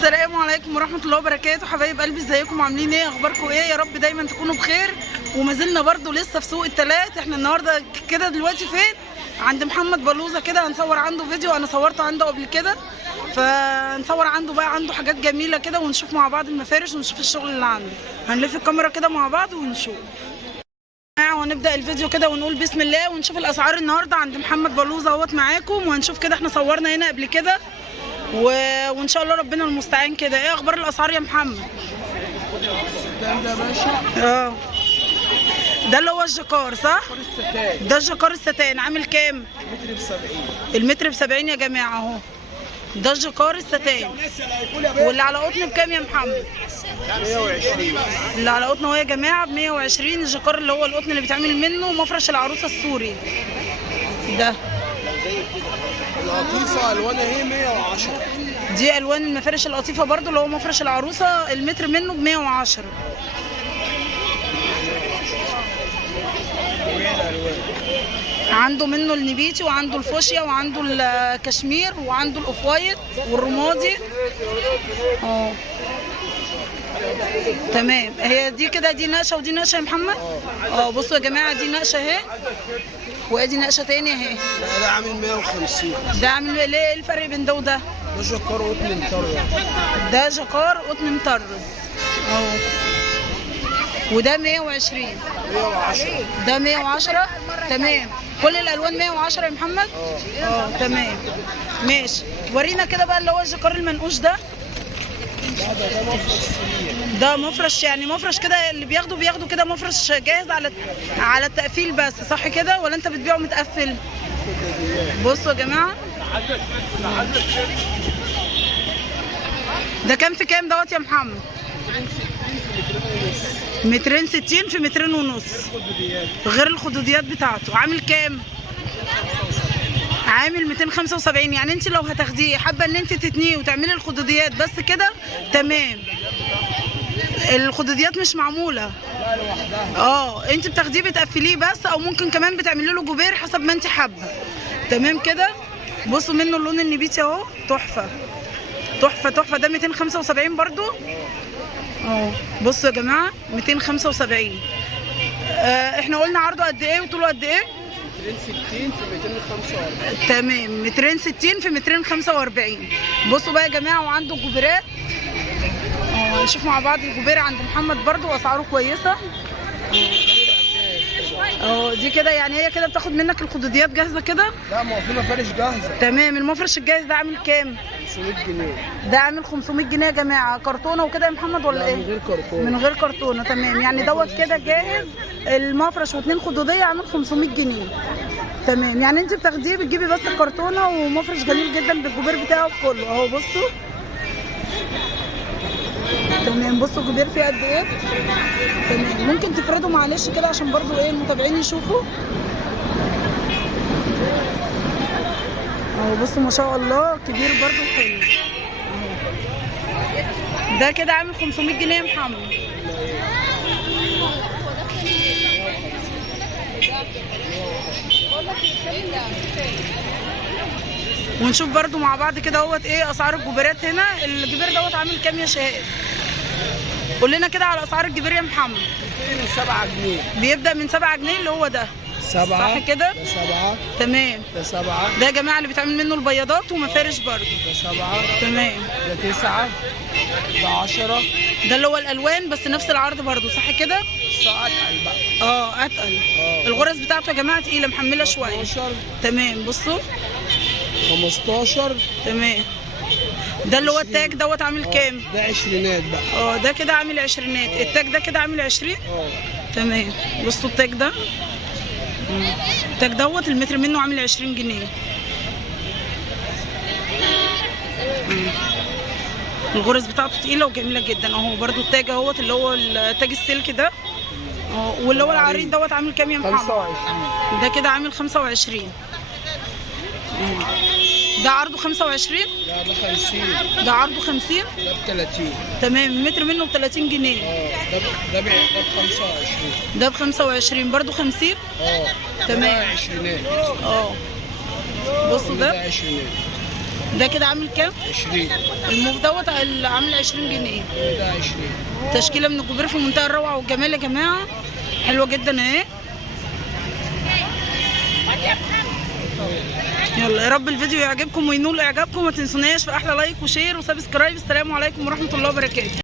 السلام عليكم ورحمة الله وبركاته. حبايب قلبي، ازيكم؟ عاملين ايه؟ اخباركم ايه؟ يا رب دايما تكونوا بخير. وما زلنا برضو لسه في سوق التلات. احنا النهارده كده دلوقتي فين؟ عند محمد بلوزة كده. هنصور عنده فيديو، انا صورته عنده قبل كده، فنصور عنده بقى. عنده حاجات جميلة كده، ونشوف مع بعض المفارش ونشوف الشغل اللي عنده. هنلف الكاميرا كده مع بعض ونشوف، ونبدأ الفيديو كده ونقول بسم الله ونشوف الاسعار النهارده عند محمد بلوزة اهوت معاكم. وهنشوف كده، احنا صورنا هنا قبل كده وان شاء الله ربنا المستعان كده. ايه اخبار الاسعار يا محمد؟ ده يا باشا ده اللي هو الجكار صح؟ ده الجكار الستان عامل كام؟ متر ب70. المتر ب70 يا جماعه اهو. ده الجكار الستان. واللي على قطن بكام يا محمد؟ 120. اللي على قطن اهو يا جماعه ب 120. الجكار اللي هو القطن اللي بيتعمل منه مفرش العروسه السوري ده. القطيفه الوانها هي 110. دي الوان المفارش القطيفه برضو اللي هو مفرش العروسه، المتر منه ب 110. عنده منه النبيتي وعنده الفوشيا وعنده الكشمير وعنده الاوف وايت والرمادي. تمام. هي دي كده، دي نقشه ودي نقشه يا محمد. بصوا يا جماعه، دي نقشه اهي وادي نقشه تاني اهي. ده عامل 150. ده عامل ايه الفرق بين ده وده؟ ده جكار قطن مطرز. ده جكار قطن مطرز اهو. وده 120. 110. ده 110. تمام. كل الالوان 110 يا محمد. تمام ماشي. ورينا كده بقى اللي هو الجكار المنقوش ده. ده مفرش سريع. ده مفرش، يعني مفرش كده اللي بياخده كده مفرش جاهز على التقفيل بس، صح كده؟ ولا انت بتبيعه متقفل؟ بصوا يا جماعه، ده كام في كام دوت يا محمد؟ 260 في مترين ونص غير الخدوديات بتاعته. عامل كام؟ عامل 275. يعني انت لو هتاخديه حابه ان انت تتنيه وتعملي الخدوديات بس كده تمام. الخدوديات مش معموله، انت بتاخديه بتقفليه بس، او ممكن كمان بتعملي له جوبير حسب ما انت حابه. تمام كده. بصوا منه اللون النبيتي اهو، تحفه تحفه تحفه. ده 275 برضو بصوا يا جماعه 275. احنا قلنا عرضه قد ايه وطوله قد ايه؟ 260 في 245. تمام، 260 في 245. بصوا بقى يا جماعه، وعنده جوبيرات. نشوف مع بعض الجوبير عند محمد برضو واسعاره كويسه. دي كده يعني هي كده بتاخد منك الخدوديات جاهزه كده؟ لا، ما هو في مفارش جاهزه. تمام. المفرش الجاهز ده عامل كام؟ 500 جنيه. ده عامل 500 جنيه يا جماعه. كرتونه وكده يا محمد ولا ايه؟ من غير كرتونه. من غير كرتونه. تمام. يعني دوت كده جاهز المفرش واثنين خدوديه عامل 500 جنيه. تمام. يعني انت بتاخديه بتجيبي بس الكرتونه، ومفرش جميل جدا بالجوبير بتاعه كله اهو. بصوا تمام. بصوا الجوبير فيه قد ايه. تمام. ممكن تفردوا معلش كده عشان برضو ايه المتابعين يشوفوا اهو. بصوا ما شاء الله كبير برضو حلو. ده كده عامل 500 جنيه يا محمد. ونشوف برضو مع بعض كده اهوت ايه اسعار الجوبيرات هنا. الجبير دوت عامل كام يا شهاب؟ قول لنا كده على اسعار الجبير يا محمد. من 7 جنيه. بيبدأ من 7 جنيه اللي هو ده 7 صح كده؟ ده 7. تمام. ده 7. ده يا جماعه اللي بيتعمل منه البياضات ومفارش برضو. ده 7. تمام. ده 9. ده 10. ده اللي هو الالوان بس نفس العرض برضو، صح كده؟ اتقل بقى. اتقل. الغرز بتاعته يا جماعه تقيله محمله شويه. 12. تمام. بصوا 15. تمام. ده اللي هو التاج دوت عامل كام؟ ده عشرينات بقى. ده كده عامل عشرينات. التاج ده كده عامل 20. تمام. بصوا التاج ده، التاج دوت المتر منه عامل 20 جنيه. الغرز بتاعته تقيله وجميله جدا اهو. برده التاج اهوت اللي هو التاج السلك ده واللي هو العريض دوت عامل كام يا محمد؟ 25. ده كده عامل 25. ده عرضه 25. لا، ده 50. ده عرضه 50. ده ب 30. تمام. المتر منه ب 30 جنيه. ده ب 25. ده ب 25 برضه 50. تمام. ده عشرينات. بصوا ده. ده عشرينات. ده كده عامل كام؟ 20. الموف دوت عامل 20 جنيه. ده 20. تشكيله من الكوبري في منتهى الروعه والجمال يا جماعه، حلوه جدا اهي. يلا يا رب الفيديو يعجبكم وينول اعجابكم، ما تنسوناش في احلى لايك وشير وسبسكرايب. السلام عليكم ورحمه الله وبركاته.